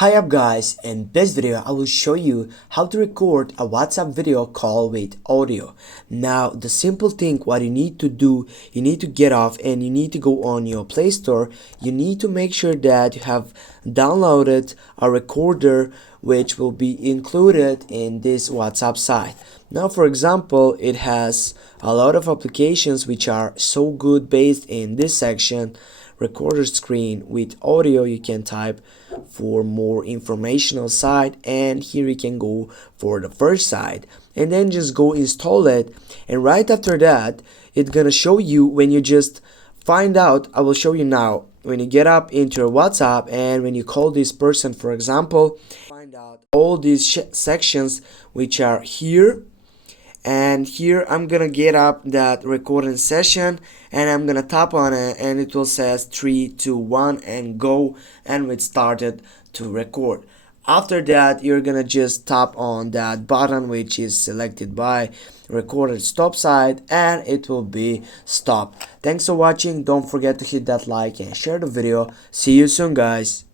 Hi up guys, in this video I will show you how to record a WhatsApp video call with audio. Now the simple thing what you need to do, you need to get off and you need to go on your Play Store. You need to make sure that you have downloaded a recorder which will be included in this WhatsApp site. Now for example, it has a lot of applications which are so good based in this section. Recorder screen with audio, you can type for more informational site, and here you can go for the first site and then just go install it. And right after that it's gonna show you when you just find out. I will show you now. When you get up into your WhatsApp and when you call this person, for example, find out all these sections which are here. And here I'm gonna get up that recording session and I'm gonna tap on it and it will says 3 2 1 and go, and it started to record. After that you're gonna just tap on that button which is selected by recorded stop side and it will be stopped. Thanks for watching. Don't forget to hit that like and share the video. See you soon guys.